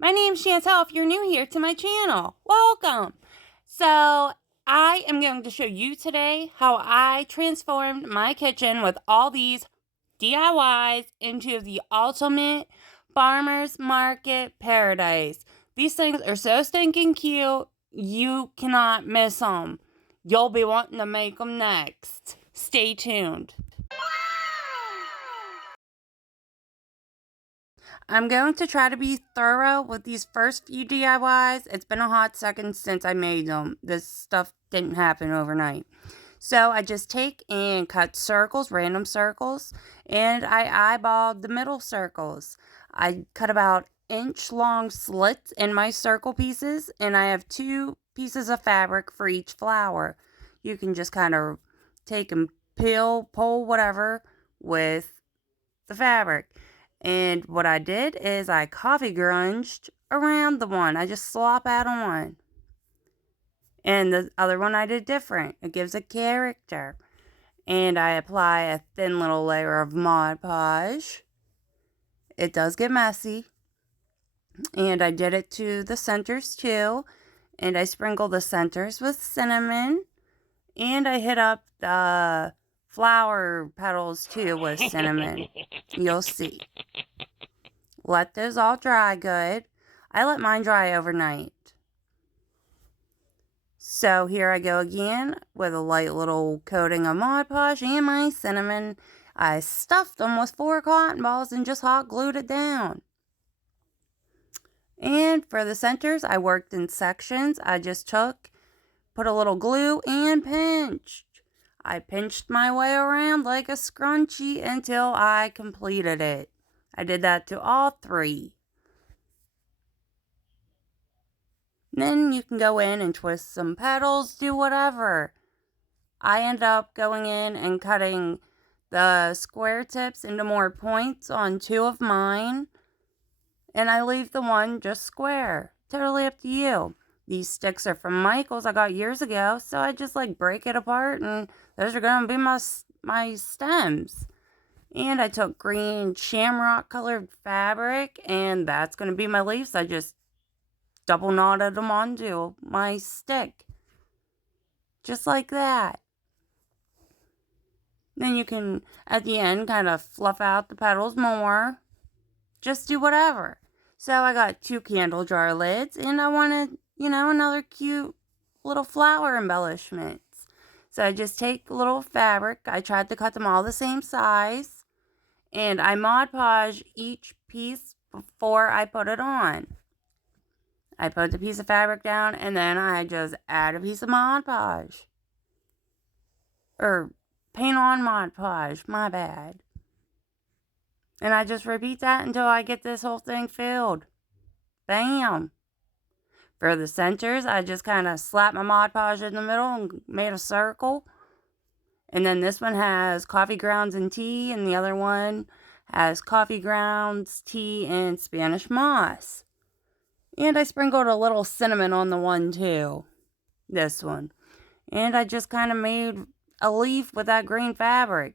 My name's Chantel. If you're new here to my channel, welcome. So I am going to show you today how I transformed my kitchen with all these DIYs into the ultimate farmer's market paradise. These things are so stinking cute, you cannot miss them. You'll be wanting to make them next. Stay tuned. I'm going to try to be thorough with these first few DIYs. It's been a hot second since I made them. This stuff didn't happen overnight. So I just take and cut circles, random circles, and I eyeballed the middle circles. I cut about inch-long slits in my circle pieces, and I have 2 pieces of fabric for each flower. You can just kind of take and pull, whatever with the fabric. And what I did is I coffee grunged around the one. I just slop out on one. And the other one I did different. It gives a character. And I apply a thin little layer of Mod Podge. It does get messy. And I did it to the centers too. And I sprinkle the centers with cinnamon. And I hit up the flower petals too with cinnamon. You'll see. Let those all dry good. I let mine dry overnight. So here I go again with a light little coating of Mod Podge and my cinnamon. I stuffed them with 4 cotton balls and just hot glued it down. And for the centers, I worked in sections. I just put a little glue and pinched. I pinched my way around like a scrunchie until I completed it. I did that to all 3. Then you can go in and twist some petals, do whatever. I end up going in and cutting the square tips into more points on 2 of mine. And I leave the one just square. Totally up to you. These sticks are from Michael's I got years ago, so I just break it apart and those are going to be my stems. And I took green shamrock colored fabric and that's going to be my leaves. I just double knotted them onto my stick. Just like that. Then you can, at the end, kind of fluff out the petals more. Just do whatever. So I got 2 candle jar lids and I wanted, another cute little flower embellishments. So I just take a little fabric. I tried to cut them all the same size. And I Mod Podge each piece before I put it on. I put the piece of fabric down and then I just add a piece of Mod Podge. Or paint on Mod Podge, my bad. And I just repeat that until I get this whole thing filled. Bam! For the centers, I just kind of slap my Mod Podge in the middle and made a circle. And then this one has coffee grounds and tea, and the other one has coffee grounds, tea, and Spanish moss. And I sprinkled a little cinnamon on the one too. This one. And I just kind of made a leaf with that green fabric.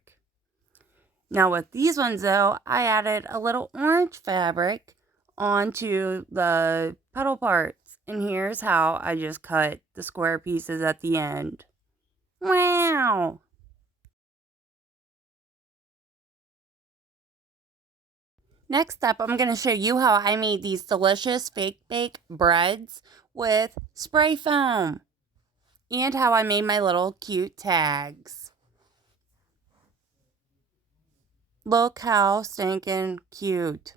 Now with these ones though, I added a little orange fabric onto the petal parts. And here's how I just cut the square pieces at the end. Wow! Next up, I'm going to show you how I made these delicious fake bake breads with spray foam. And how I made my little cute tags. Look how stinking cute.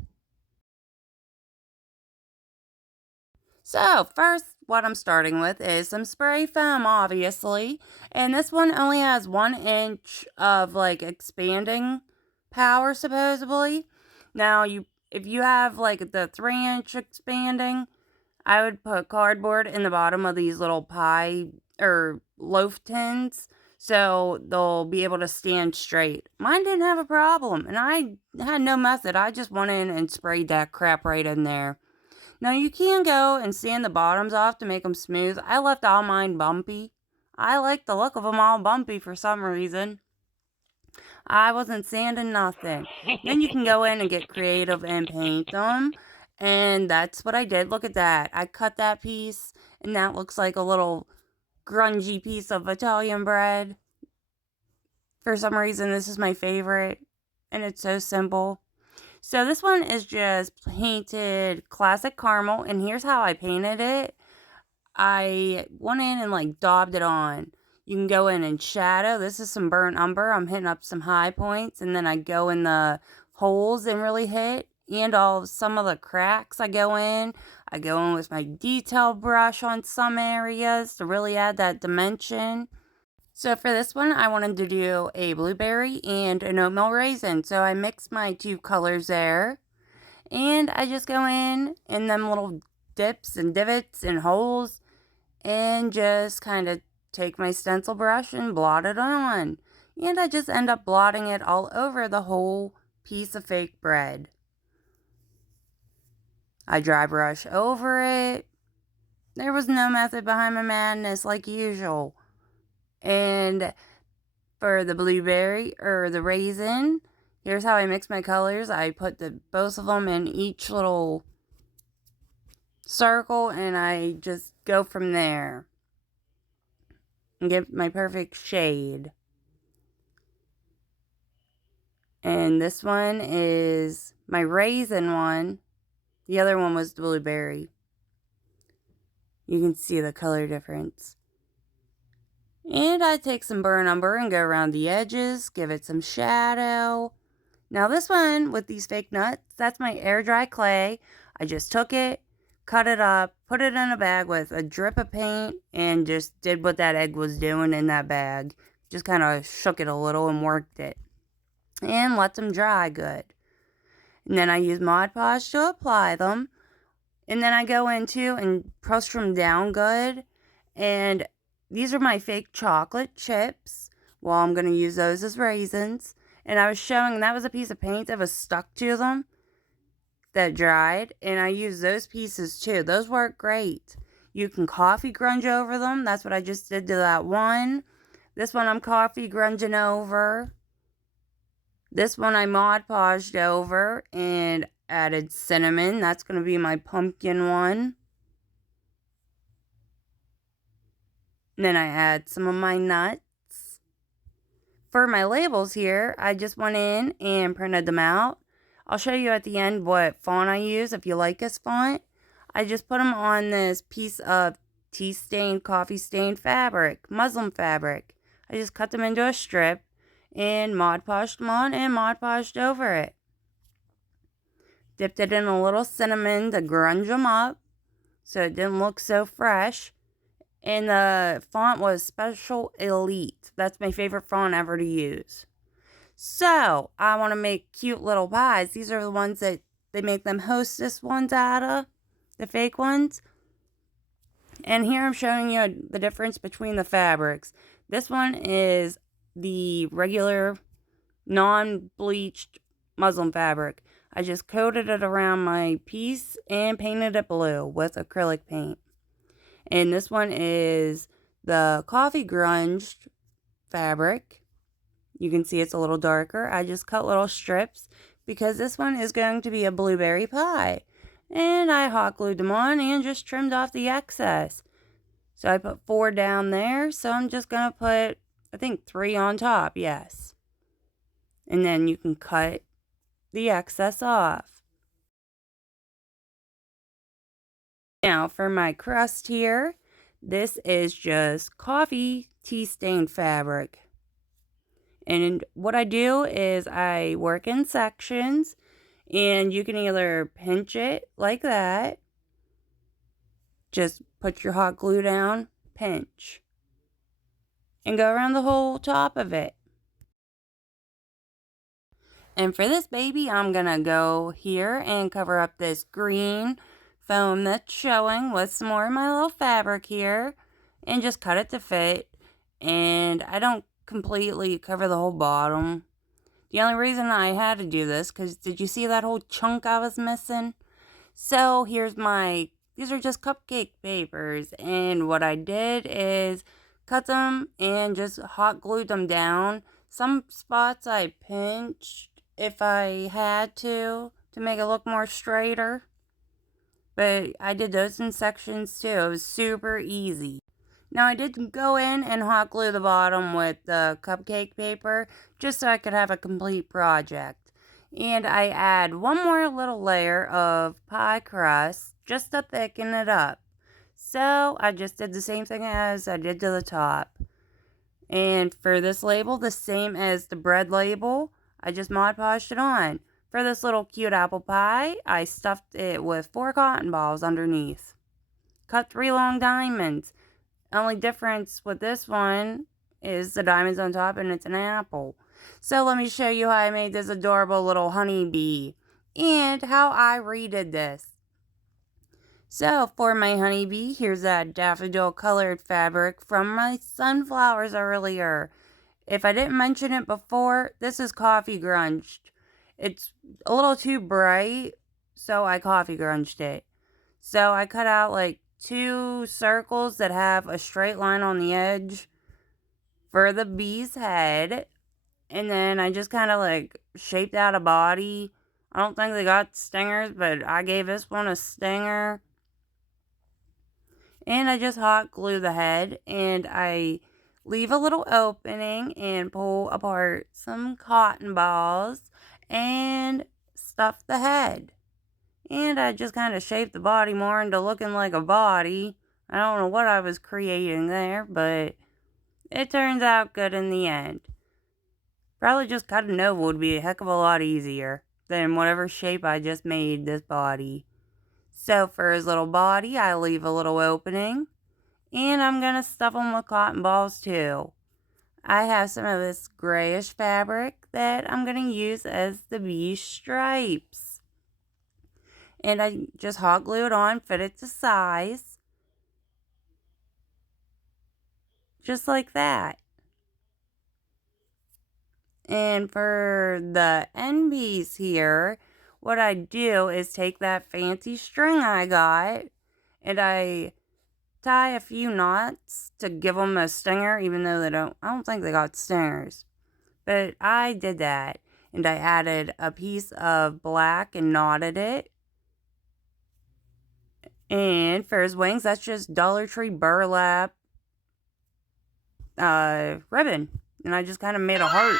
So, first, what I'm starting with is some spray foam, obviously. And this one only has 1 inch of, expanding power, supposedly. Now, if you have, the 3-inch expanding, I would put cardboard in the bottom of these little pie or loaf tins so they'll be able to stand straight. Mine didn't have a problem, and I had no method. I just went in and sprayed that crap right in there. Now, you can go and sand the bottoms off to make them smooth. I left all mine bumpy. I like the look of them all bumpy for some reason. I wasn't sanding nothing. Then you can go in and get creative and paint them. And that's what I did. Look at that. I cut that piece, and that looks like a little grungy piece of Italian bread. For some reason, this is my favorite, and it's so simple. So this one is just painted classic caramel, and here's how I painted it. I went in and like daubed it on. You can go in and shadow. This is some burnt umber. I'm hitting up some high points, and then I go in the holes and really hit, and some of the cracks I go in. I go in with my detail brush on some areas to really add that dimension. So for this one, I wanted to do a blueberry and an oatmeal raisin. So I mixed my two colors there. And I just go in them little dips and divots and holes, and just kind of take my stencil brush and blot it on. And I just end up blotting it all over the whole piece of fake bread. I dry brush over it. There was no method behind my madness like usual. And for the blueberry or the raisin, here's how I mix my colors. I put both of them in each little circle, and I just go from there and get my perfect shade. And this one is my raisin one. The other one was the blueberry. You can see the color difference. And I take some burnt umber and go around the edges, give it some shadow. Now this one with these fake nuts, that's my air dry clay. I just took it, cut it up, put it in a bag with a drip of paint, and just did what that egg was doing in that bag. Just kind of shook it a little and worked it. And let them dry good. And then I use Mod Podge to apply them. And then I go into and press them down good. And these are my fake chocolate chips. Well, I'm going to use those as raisins. And I was showing that was a piece of paint that was stuck to them that dried. And I used those pieces too. Those work great. You can coffee grunge over them. That's what I just did to that one. This one I'm coffee grunging over. This one I Mod Podged over and added cinnamon. That's going to be my pumpkin one. And then I add some of my nuts. For my labels here, I just went in and printed them out. I'll show you at the end what font I use if you like this font. I just put them on this piece of tea-stained, coffee-stained fabric, muslin fabric. I just cut them into a strip and Mod Podged them on and Mod Podged over it. Dipped it in a little cinnamon to grunge them up so it didn't look so fresh. And the font was Special Elite. That's my favorite font ever to use. So, I want to make cute little pies. These are the ones that they make them Hostess ones out of. The fake ones. And here I'm showing you the difference between the fabrics. This one is the regular non-bleached muslin fabric. I just coated it around my piece and painted it blue with acrylic paint. And this one is the coffee grunged fabric. You can see it's a little darker. I just cut little strips because this one is going to be a blueberry pie. And I hot glued them on and just trimmed off the excess. So I put 4 down there. So I'm just going to put, I think, 3 on top. Yes. And then you can cut the excess off. Now for my crust here, this is just coffee tea-stained fabric. And what I do is I work in sections, and you can either pinch it like that. Just put your hot glue down, pinch, and go around the whole top of it. And for this baby, I'm going to go here and cover up this green foam that's showing with some more of my little fabric here. And just cut it to fit. And I don't completely cover the whole bottom. The only reason I had to do this, because did you see that whole chunk I was missing? So here's these are just cupcake papers. And what I did is cut them and just hot glued them down. Some spots I pinched if I had to make it look more straighter. But I did those in sections too. It was super easy. Now I did go in and hot glue the bottom with the cupcake paper just so I could have a complete project. And I add one more little layer of pie crust just to thicken it up. So I just did the same thing as I did to the top. And for this label, the same as the bread label, I just Mod Podged it on. For this little cute apple pie, I stuffed it with 4 cotton balls underneath. Cut 3 long diamonds. Only difference with this one is the diamonds on top and it's an apple. So let me show you how I made this adorable little honeybee and how I redid this. So for my honeybee, here's that daffodil colored fabric from my sunflowers earlier. If I didn't mention it before, this is coffee grunged. It's a little too bright, so I coffee grunged it. So I cut out like 2 circles that have a straight line on the edge for the bee's head. And then I just kind of like shaped out a body. I don't think they got stingers, but I gave this one a stinger. And I just hot glue the head and I leave a little opening and pull apart some cotton balls and stuff the head. And I just kind of shaped the body more into looking like a body. I don't know what I was creating there, but it turns out good in the end. Probably just cutting over would be a heck of a lot easier than whatever shape I just made this body. So for his little body, I leave a little opening. And I'm going to stuff him with cotton balls too. I have some of this grayish fabric that I'm going to use as the bee stripes. And I just hot glue it on, fit it to size. Just like that. And for the end piece here, what I do is take that fancy string I got and I tie a few knots to give them a stinger, even though I don't think they got stingers. But I did that and I added a piece of black and knotted it. And for his wings, that's just Dollar Tree burlap ribbon. And I just kind of made a heart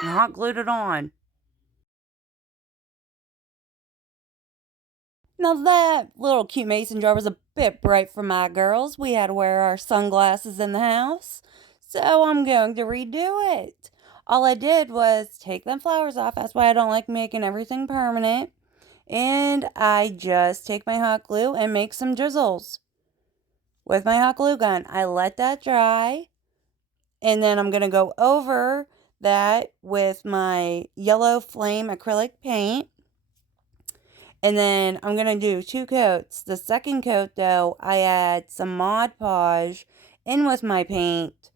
and hot glued it on. Now that little cute mason jar was a bit bright for my girls. We had to wear our sunglasses in the house. So I'm going to redo it. All I did was take them flowers off. That's why I don't like making everything permanent. And I just take my hot glue and make some drizzles with my hot glue gun. I let that dry. And then I'm going to go over that with my yellow flame acrylic paint. And then I'm going to do 2 coats. The second coat, though, I add some Mod Podge in with my paint,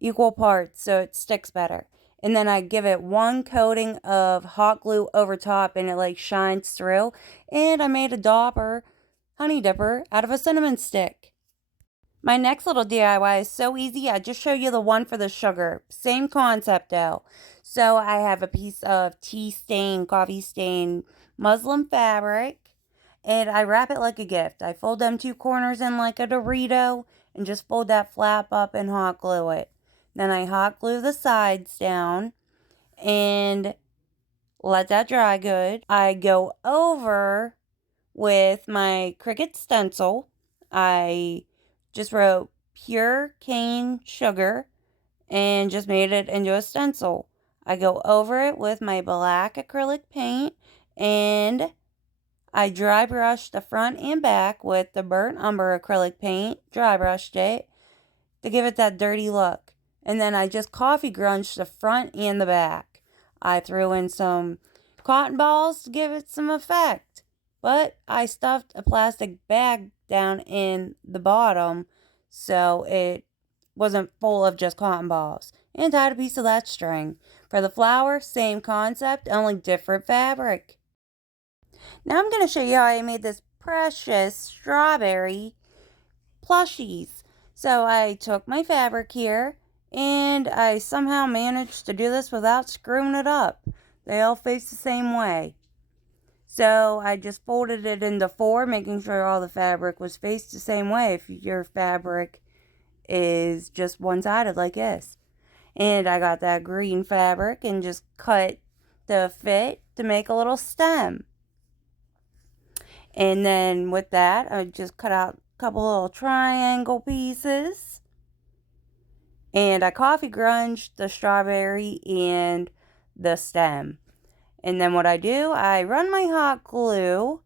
equal parts, so it sticks better. And then I give it 1 coating of hot glue over top, and it like shines through. And I made a dauber, honey dipper, out of a cinnamon stick. My next little DIY is so easy. I just show you the one for the sugar. Same concept, though. So I have a piece of tea stain, coffee stain, muslin fabric, and I wrap it like a gift. I fold them 2 corners in like a Dorito and just fold that flap up and hot glue it. Then I hot glue the sides down and let that dry good. I go over with my Cricut stencil. I just wrote pure cane sugar and just made it into a stencil. I go over it with my black acrylic paint and I dry brushed the front and back with the burnt umber acrylic paint, dry brushed it to give it that dirty look. And then I just coffee grunged the front and the back. I threw in some cotton balls to give it some effect. But I stuffed a plastic bag down in the bottom so it wasn't full of just cotton balls. And tied a piece of that string. For the flower, same concept, only different fabric. Now I'm going to show you how I made this precious strawberry plushies. So I took my fabric here and I somehow managed to do this without screwing it up. They all face the same way. So I just folded it into 4, making sure all the fabric was faced the same way if your fabric is just one-sided like this. And I got that green fabric and just cut the fit to make a little stem. And then with that, I just cut out a couple little triangle pieces. And I coffee grunged the strawberry and the stem. And then what I do, I run my hot glue,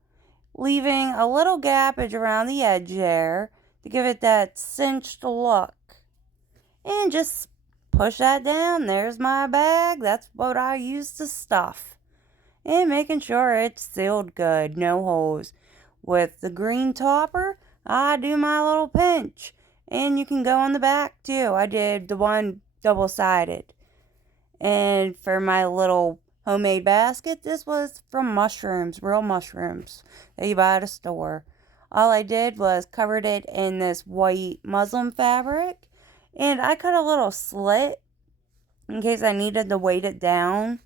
leaving a little gappage around the edge there to give it that cinched look. And just push that down. There's my bag. That's what I use to stuff. And making sure it's sealed good, no holes. With the green topper, I do my little pinch. And you can go on the back too. I did the one double-sided. And for my little homemade basket, this was from mushrooms, real mushrooms that you buy at a store. All I did was covered it in this white muslin fabric. And I cut a little slit in case I needed to weight it down.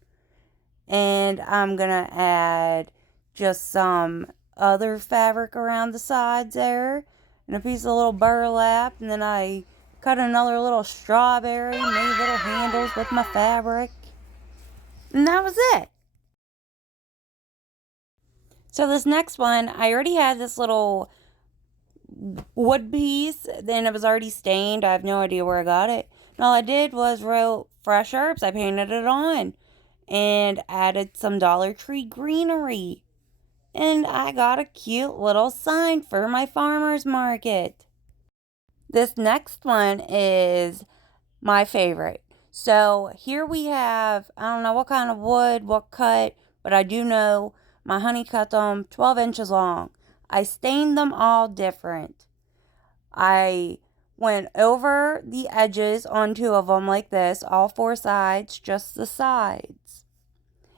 And I'm going to add just some other fabric around the sides there. And a piece of little burlap. And then I cut another little strawberry. Made little handles with my fabric. And that was it. So this next one, I already had this little wood piece. Then it was already stained. I have no idea where I got it. And all I did was wrote fresh herbs. I painted it on. And added some Dollar Tree greenery. And I got a cute little sign for my farmer's market. This next one is my favorite. So here we have, I don't know what kind of wood, what cut, but I do know my honey cut them 12 inches long. I stained them all different. I went over the edges on 2 of them like this, all 4 sides, just the sides.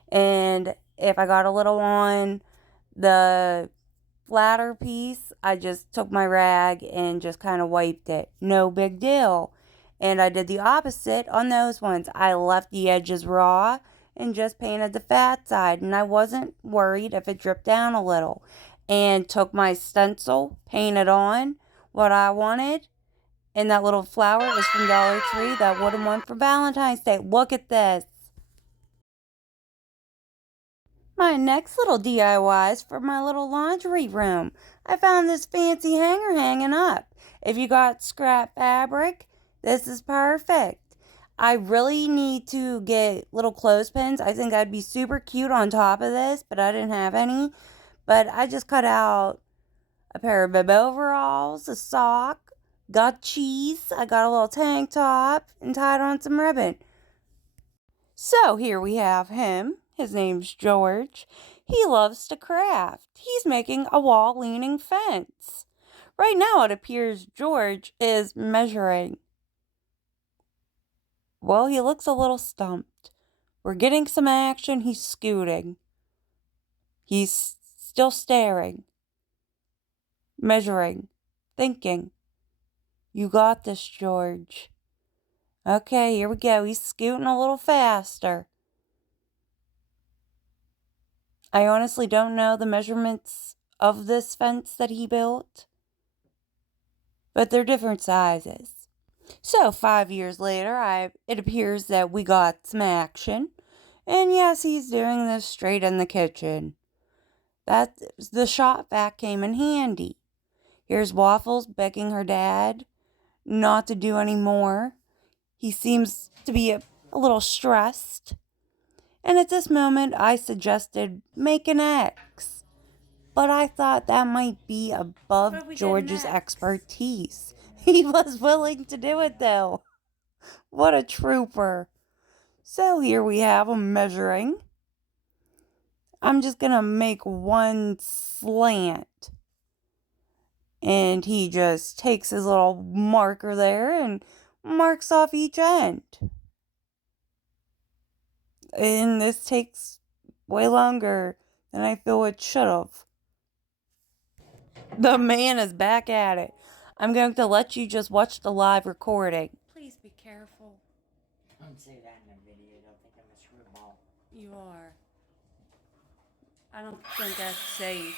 And if I got a little on the flatter piece, I just took my rag and just kind of wiped it. No big deal. And I did the opposite on those ones. I left the edges raw and just painted the fat side. And I wasn't worried if it dripped down a little. And took my stencil, painted on what I wanted. And that little flower is from Dollar Tree. That wooden one for Valentine's Day. Look at this. My next little DIY is for my little laundry room. I found this fancy hanger hanging up. If you got scrap fabric, this is perfect. I really need to get little clothespins. I think I'd be super cute on top of this, but I didn't have any. But I just cut out a pair of bib overalls, a sock, got cheese. I got a little tank top and tied on some ribbon. So here we have him. His name's George. He loves to craft. He's making a wall-leaning fence. Right now it appears George is measuring. Well, he looks a little stumped. We're getting some action. He's scooting. He's still staring. Measuring. Thinking. You got this, George. Okay, here we go. He's scooting a little faster. I honestly don't know the measurements of this fence that he built, but they're different sizes. So 5 years later, it appears that we got some action. And yes, he's doing this straight in the kitchen. The shop vac came in handy. Here's Waffles begging her dad not to do any more. He seems to be a little stressed. And at this moment, I suggested make an X. But I thought that might be above George's expertise. He was willing to do it, though. What a trooper. So here we have him measuring. I'm just going to make one slant. And he just takes his little marker there and marks off each end. And this takes way longer than I feel it should have. The man is back at it. I'm going to let you just watch the live recording. Please be careful. Don't say that in a video. They'll think I'm a screwball. You are. I don't think that's safe.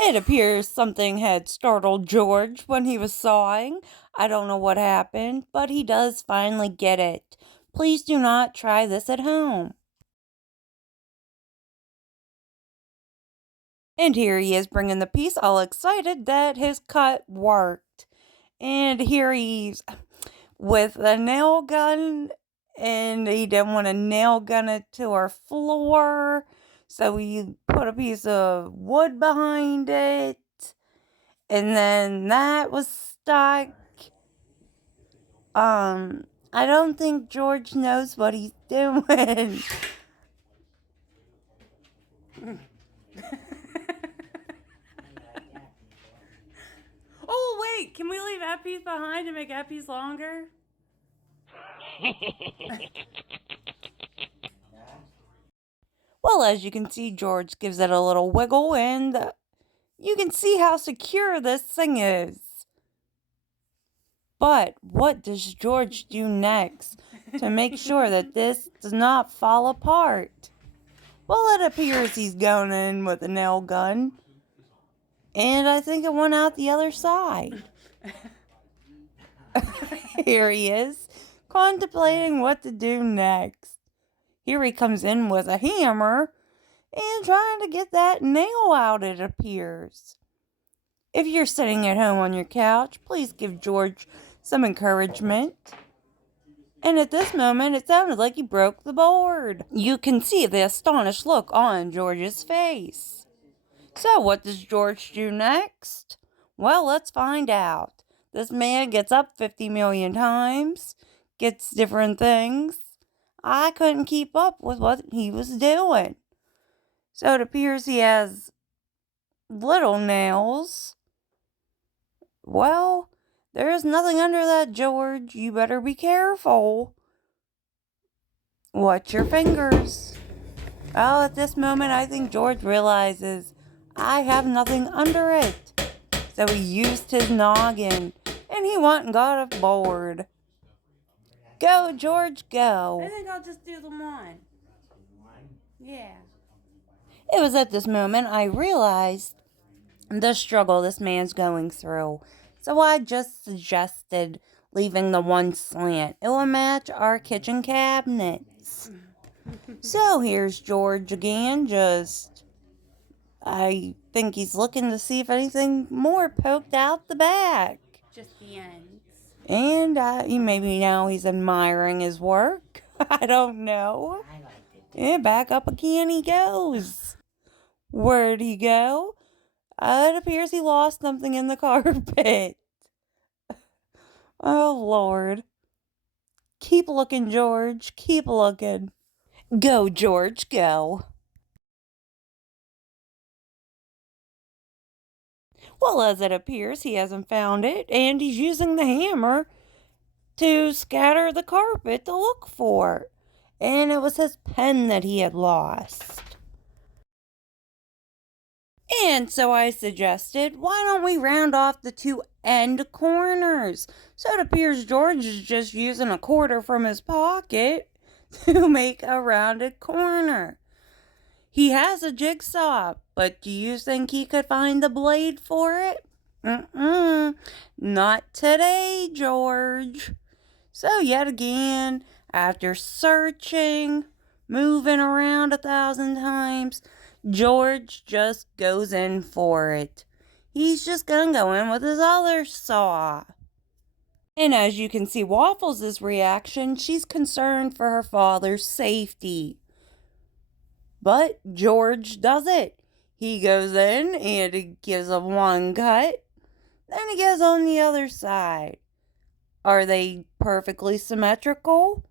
It appears something had startled George when he was sawing. I don't know what happened, but he does finally get it. Please do not try this at home. And here he is bringing the piece, all excited that his cut worked. And here he's with a nail gun, and he didn't want to nail gun it to our floor, so he put a piece of wood behind it, and then that was stuck. I don't think George knows what he's doing. Oh, wait, can we leave that piece behind to make that piece longer? Well, as you can see, George gives it a little wiggle, and you can see how secure this thing is. But what does George do next to make sure that this does not fall apart? Well, it appears he's going in with a nail gun, and I think it went out the other side. Here he is, contemplating what to do next. Here he comes in with a hammer and trying to get that nail out, it appears. If you're sitting at home on your couch, please give George some encouragement. And at this moment, it sounded like he broke the board. You can see the astonished look on George's face. So what does George do next? Well, let's find out. This man gets up 50 million times, gets different things. I couldn't keep up with what he was doing. So it appears he has little nails. Well, there's nothing under that, George. You better be careful. Watch your fingers. Well, at this moment, I think George realizes I have nothing under it. So he used his noggin, and he went and got a board. Go, George, go. I think I'll just do the one. Yeah. It was at this moment I realized the struggle this man's going through. So I just suggested leaving the one slant. It will match our kitchen cabinets. So here's George again, I think he's looking to see if anything more poked out the back. Just the ends. And maybe now he's admiring his work. I don't know. And back up again he goes. Where'd he go? It appears he lost something in the carpet. Oh, Lord. Keep looking, George. Keep looking. Go, George, go. Well, as it appears, he hasn't found it, and he's using the hammer to scatter the carpet to look for. And it was his pen that he had lost. And so I suggested, why don't we round off the two end corners? So it appears George is just using a quarter from his pocket to make a rounded corner. He has a jigsaw, but do you think he could find the blade for it? Not today, George. So yet again, after searching, moving around 1,000 times, George just goes in for it. He's just gonna go in with his other saw. And as you can see Waffles' reaction, she's concerned for her father's safety. But George does it. He goes in and he gives him one cut. Then he goes on the other side. Are they perfectly symmetrical?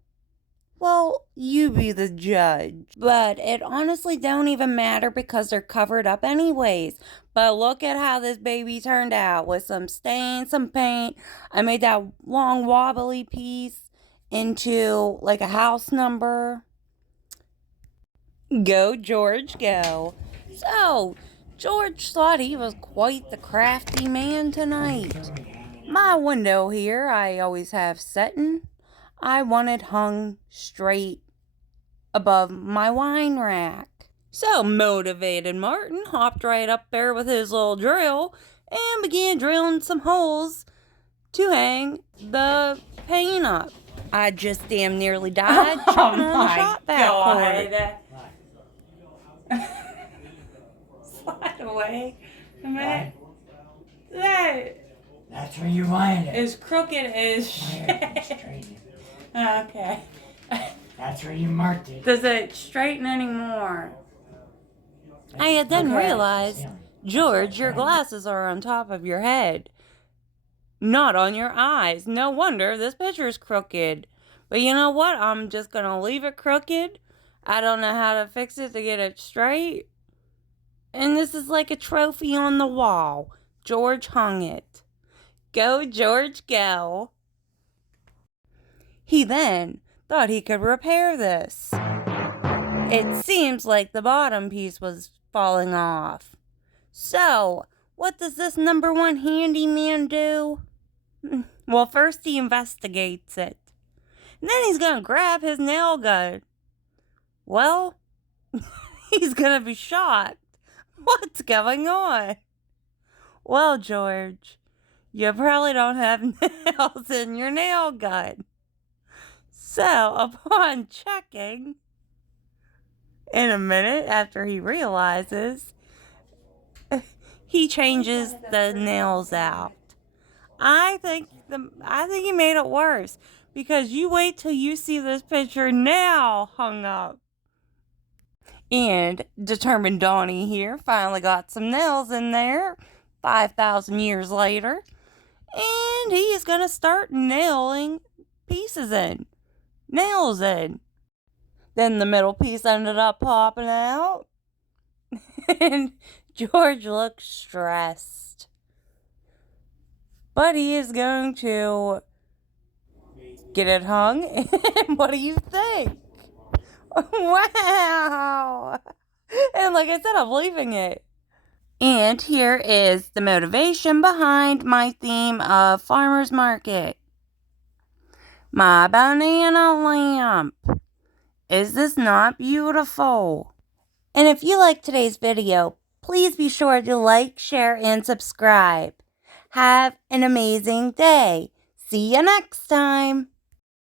Well, you be the judge. But it honestly don't even matter because they're covered up anyways. But look at how this baby turned out with some stains, some paint. I made that long wobbly piece into like a house number. Go, George, go. So, George thought he was quite the crafty man tonight. My window here, I always have setting. I want it hung straight above my wine rack. So motivated Martin hopped right up there with his little drill and began drilling some holes to hang the paint up. I just damn nearly died chopping on the shop vac cord. Slide away. A minute. That's where you wanted it. As crooked as shit. Okay. That's where you marked it. Does it straighten anymore? I had then realized, George, your glasses are on top of your head, not on your eyes. No wonder this picture's crooked. But you know what? I'm just gonna leave it crooked. I don't know how to fix it to get it straight. And this is like a trophy on the wall. George hung it. Go, George, go. He then thought he could repair this. It seems like the bottom piece was falling off. So, what does this number one handyman do? Well, first he investigates it. And then he's gonna grab his nail gun. Well, he's gonna be shocked. What's going on? Well, George, you probably don't have nails in your nail gun. So, upon checking, in a minute after he realizes, he changes the nails out. I think he made it worse, because you wait till you see this picture now hung up. And determined Donnie here finally got some nails in there 5,000 years later, and he is going to start nailing pieces in. Nails in. Then the middle piece ended up popping out. And George looks stressed. But he is going to get it hung. And what do you think? Wow! And like I said, I'm leaving it. And here is the motivation behind my theme of farmer's market. My banana lamp. Is this not beautiful? And if you like today's video, please be sure to like, share, and subscribe. Have an amazing day. See you next time.